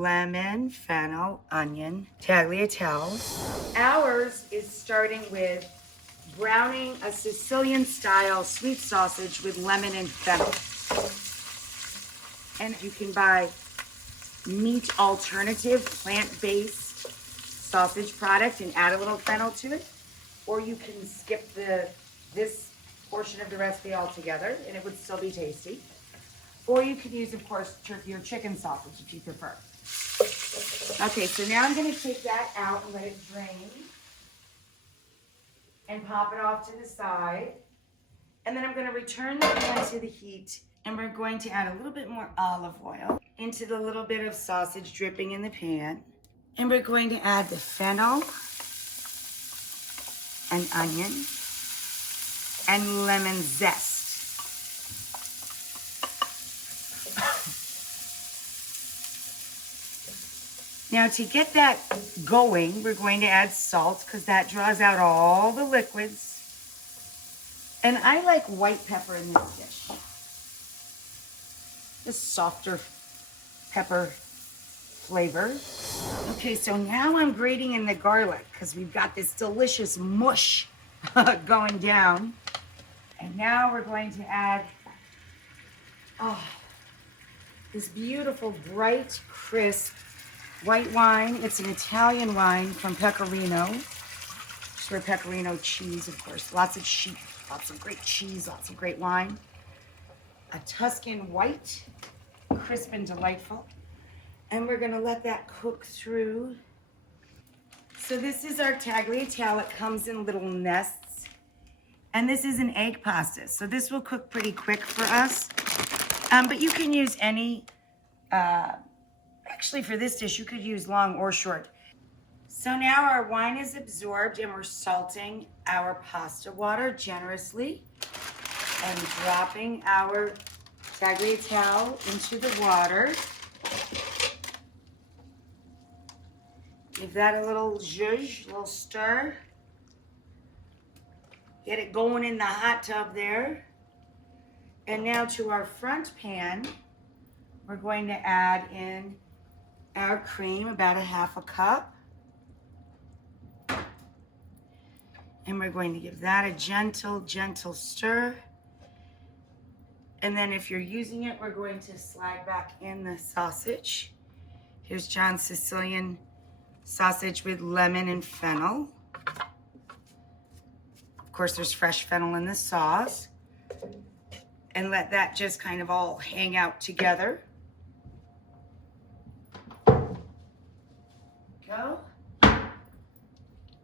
lemon, fennel, onion, tagliatelle. Ours is starting with browning a Sicilian-style sweet sausage with lemon and fennel. And you can buy meat alternative, plant-based sausage product and add a little fennel to it. Or you can skip this portion of the recipe altogether and it would still be tasty. Or you can use, of course, turkey or chicken sausage if you prefer. Okay, so now I'm gonna take that out and let it drain and pop it off to the side. And then I'm gonna return the pan to the heat and we're going to add a little bit more olive oil into the little bit of sausage dripping in the pan. And we're going to add the fennel and onion and lemon zest. Now to get that going, we're going to add salt because that draws out all the liquids. And I like white pepper in this dish. This softer pepper flavor. Okay, so now I'm grating in the garlic because we've got this delicious mush going down. And now we're going to add this beautiful, bright, crisp white wine. It's an Italian wine from Pecorino. It's where Pecorino cheese, of course. Lots of sheep, lots of great cheese, lots of great wine. A Tuscan white, crisp and delightful. And we're gonna let that cook through. So this is our tagliatelle. It comes in little nests. And this is an egg pasta. So this will cook pretty quick for us. But you can use any, actually for this dish, you could use long or short. So now our wine is absorbed and we're salting our pasta water generously and dropping our tagliatelle into the water. Give that a little zhuzh, a little stir. Get it going in the hot tub there. And now to our front pan, we're going to add in our cream, about a half a cup. And we're going to give that a gentle, gentle stir. And then if you're using it, we're going to slide back in the sausage. Here's John's Sicilian sausage with lemon and fennel. Of course, there's fresh fennel in the sauce. And let that just kind of all hang out together. Go.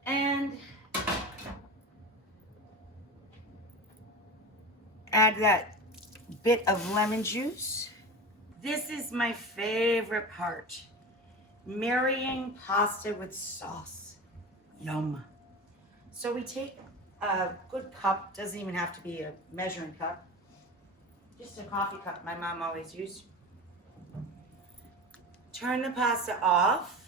And add that bit of lemon juice. This is my favorite part. Marrying pasta with sauce. Yum. So we take a good cup, doesn't even have to be a measuring cup, just a coffee cup my mom always used. Turn the pasta off.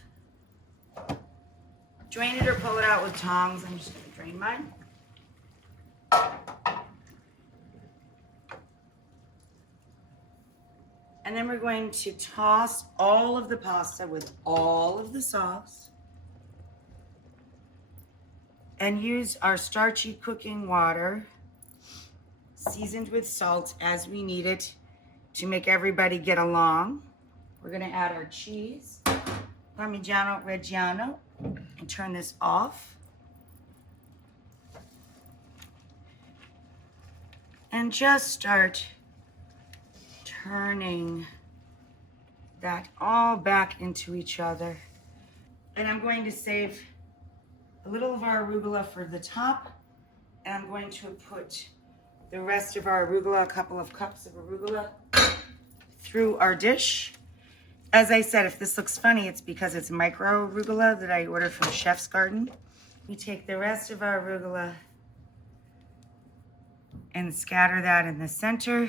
Drain it or pull it out with tongs. I'm just gonna drain mine. And then we're going to toss all of the pasta with all of the sauce and use our starchy cooking water seasoned with salt as we need it to make everybody get along. We're gonna add our cheese, Parmigiano Reggiano, and turn this off. And just start turning that all back into each other. And I'm going to save a little of our arugula for the top, and I'm going to put the rest of our arugula, a couple of cups of arugula, through our dish. As I said, if this looks funny, it's because it's micro arugula that I ordered from Chef's Garden. We take the rest of our arugula and scatter that in the center.